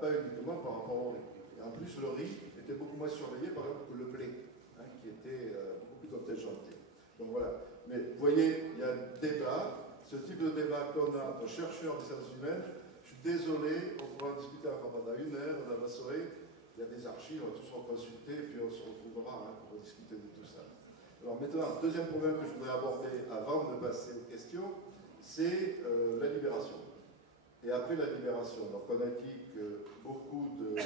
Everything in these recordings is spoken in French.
pas uniquement par rapport au riz. Et en plus, le riz était beaucoup moins surveillé, par exemple, que le blé, hein, qui était beaucoup plus contingenté. Donc voilà. Mais vous voyez, il y a un débat, ce type de débat qu'on a entre chercheurs des sciences humaines. Je suis désolé, on pourra discuter encore pendant 1 heure dans la soirée. Il y a des archives, on va tous reconsulter, et puis on se retrouvera, hein, pour discuter de tout ça. Alors maintenant, deuxième problème que je voudrais aborder avant de passer aux questions, c'est la libération. Et après la libération, donc on a dit que beaucoup de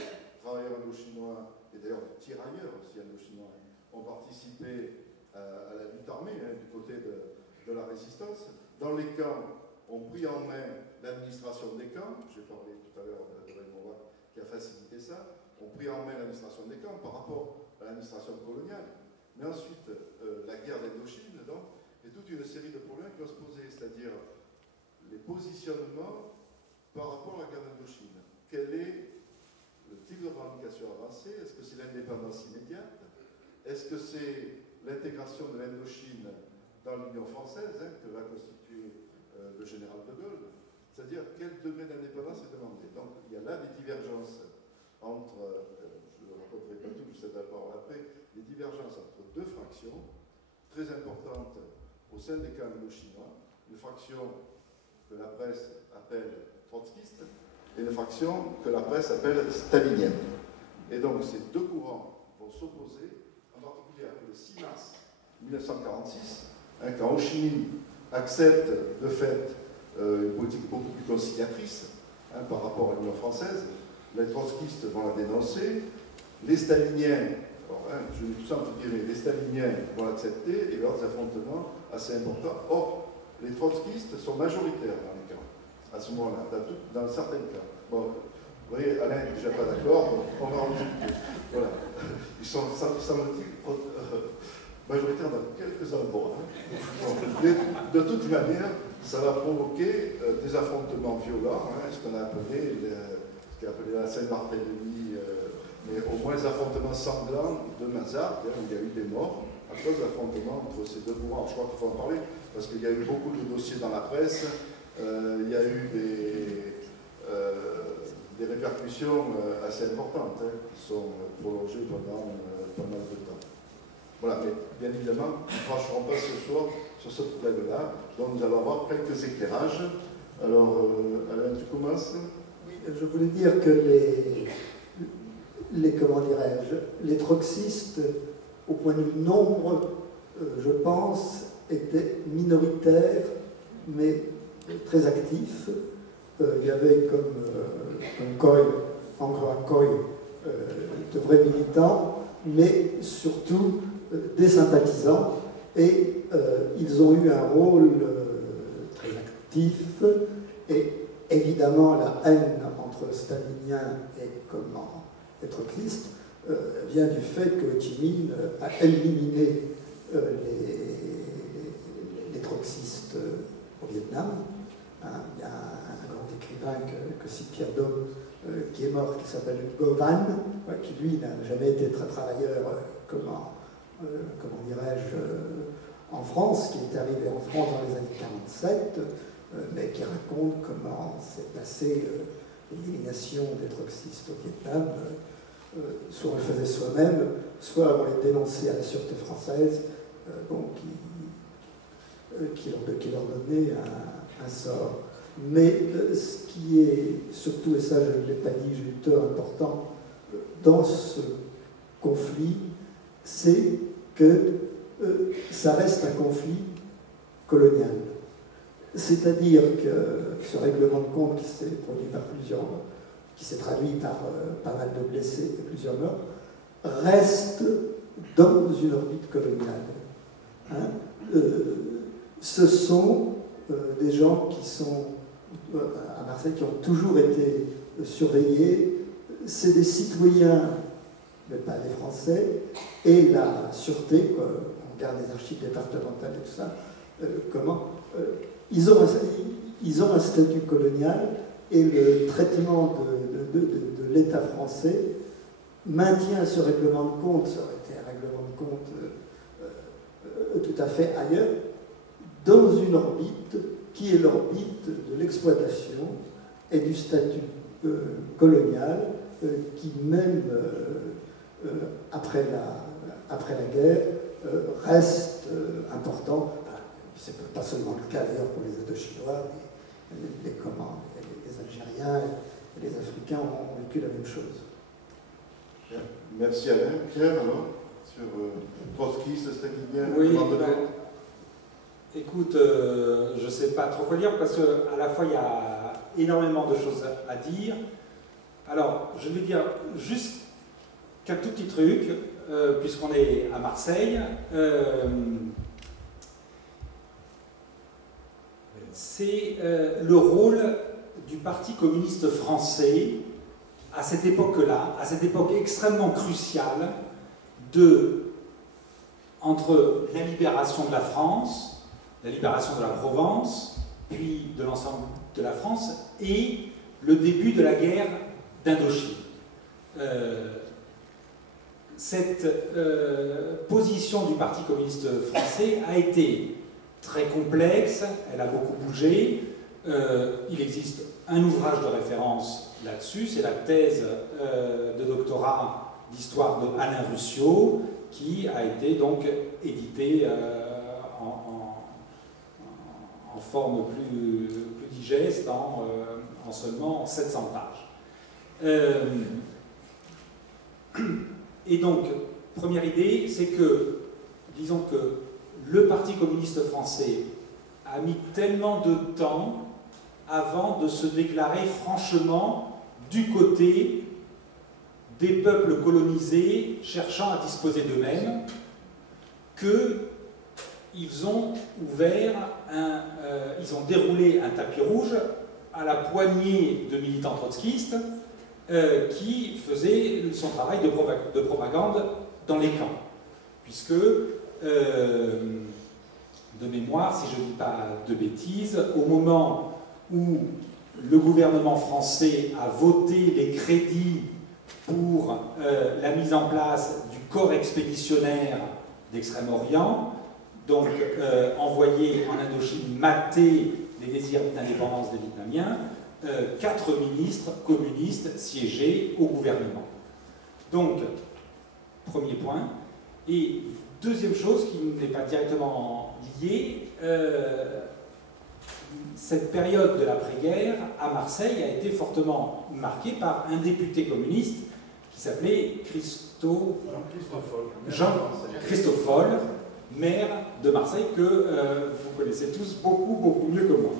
travailleurs indo-chinois, et d'ailleurs de tirailleurs aussi indo-chinois, ont participé à la lutte armée, hein, du côté de la résistance. Dans les camps, ont pris en main l'administration des camps. J'ai parlé tout à l'heure de Raymond Watt qui a facilité ça. Ont pris en main l'administration des camps par rapport à l'administration coloniale. Mais ensuite, la guerre d'Indochine, donc, et toute une série de problèmes qui vont se poser, c'est-à-dire les positionnements par rapport à la guerre d'Indochine. Quel est le type de revendication avancée? Est-ce que c'est l'indépendance immédiate? Est-ce que c'est l'intégration de l'Indochine dans l'Union française, hein, que va constituer le général de Gaulle? C'est-à-dire quel degré d'indépendance est demandé. Donc il y a là des divergences entre, je ne raconterai pas tout, je sais la parole après, des divergences entre deux fractions très importantes au sein des camps indo-chinois, une fraction que la presse appelle trotskiste et une fraction que la presse appelle stalinienne. Et donc ces deux courants vont s'opposer, en particulier après le 6 mars 1946, hein, quand Ho Chi Minh accepte de fait une politique beaucoup plus conciliatrice, hein, par rapport à l'Union française. Les trotskistes vont la dénoncer, les staliniens, alors, hein, je mets tout ça entre guillemets, les staliniens vont l'accepter et leurs affrontements assez importants. Or, les trotskistes sont majoritaires dans les camps, à ce moment-là, dans certains cas. Bon, vous voyez, Alain n'est déjà pas d'accord, on va en discuter. Voilà. Ils sont, semble-t-il, majoritaires dans quelques endroits. Hein. Bon, mais de toute manière, ça va provoquer des affrontements violents, hein, ce qu'on a appelé, ce qu'on a appelé la Saint-Barthélemy, mais au moins des affrontements sanglants de Mazar, hein, où il y a eu des morts à cause de l'affrontement entre ces deux courants. Je crois qu'il faut en parler, parce qu'il y a eu beaucoup de dossiers dans la presse, il y a eu des répercussions assez importantes, hein, qui sont prolongées pendant pas mal de temps. Voilà, mais bien évidemment, nous ne trancherons pas ce soir sur ce problème-là, donc nous allons avoir quelques éclairages. Alors, Alain, tu commences? Oui, je voulais dire que comment dirais-je, les trotskistes, au point de vue nombre, je pense, étaient minoritaires, mais très actifs. Il y avait comme Coy, Angkor Coy, de vrais militants, mais surtout des sympathisants, et ils ont eu un rôle très actif, et évidemment la haine entre staliniens et trotskistes vient du fait que Ho Chi Minh a éliminé les trotskistes au Vietnam. Hein, il y a un grand écrivain que cite Pierre Daum, qui est mort, qui s'appelle Ngo Van, qui lui n'a jamais été très travailleur, comment dirais-je, en France, qui est arrivé en France dans les années 47, mais qui raconte comment s'est passée l'élimination des trotskistes au Vietnam. Soit on le faisait soi-même, soit on les dénonçait à la sûreté française, qui leur donnait un sort. Mais ce qui est surtout, et ça je ne l'ai pas dit, j'ai eu tort important, dans ce conflit, c'est que ça reste un conflit colonial. C'est-à-dire que ce règlement de compte qui s'est produit par qui s'est traduit par pas mal de blessés et plusieurs morts, reste dans une orbite coloniale. Hein, ce sont des gens qui sont à Marseille, qui ont toujours été surveillés. C'est des citoyens, mais pas des Français, et la sûreté, on regarde les archives départementales et tout ça, ils ont un statut colonial, et le traitement de l'État français maintient ce règlement de compte, ça aurait été un règlement de compte tout à fait ailleurs, dans une orbite qui est l'orbite de l'exploitation et du statut. colonial qui, même après la guerre, reste important. C'est pas seulement le cas d'ailleurs pour les Indochinois, mais les Algériens et les Africains ont vécu la même chose. Bien. Merci Alain. Pierre, alors, sur trotskiste, stalinien, oui, écoute, je ne sais pas trop quoi dire parce qu'à la fois il y a énormément de choses à dire. Alors, je vais dire juste quelques tout petits trucs, puisqu'on est à Marseille. C'est le rôle du Parti communiste français à cette époque-là, à cette époque extrêmement cruciale entre la libération de la France, la libération de la Provence, puis de l'ensemble de la France, et le début de la guerre d'Indochine. Cette position du Parti communiste français a été très complexe, elle a beaucoup bougé. Il existe un ouvrage de référence là-dessus, c'est la thèse de doctorat d'histoire de Alain Ruscio, qui a été donc édité en forme plus digeste, en seulement 700 pages. Et donc, première idée, c'est que, disons que le Parti communiste français a mis tellement de temps avant de se déclarer franchement du côté des peuples colonisés cherchant à disposer d'eux-mêmes, qu'ils ont ils ont déroulé un tapis rouge à la poignée de militants trotskistes qui faisaient son travail de propagande dans les camps. Puisque, de mémoire, si je ne dis pas de bêtises, au moment où le gouvernement français a voté les crédits pour la mise en place du corps expéditionnaire d'Extrême-Orient, donc envoyé en Indochine mater les désirs d'indépendance des Vietnamiens, 4 ministres communistes siégeaient au gouvernement. Donc, premier point. Et deuxième chose qui n'est pas directement liée, cette période de l'après-guerre à Marseille a été fortement marquée par un député communiste qui s'appelait Jean Christoffol, maire de Marseille, que vous connaissez tous beaucoup mieux que moi.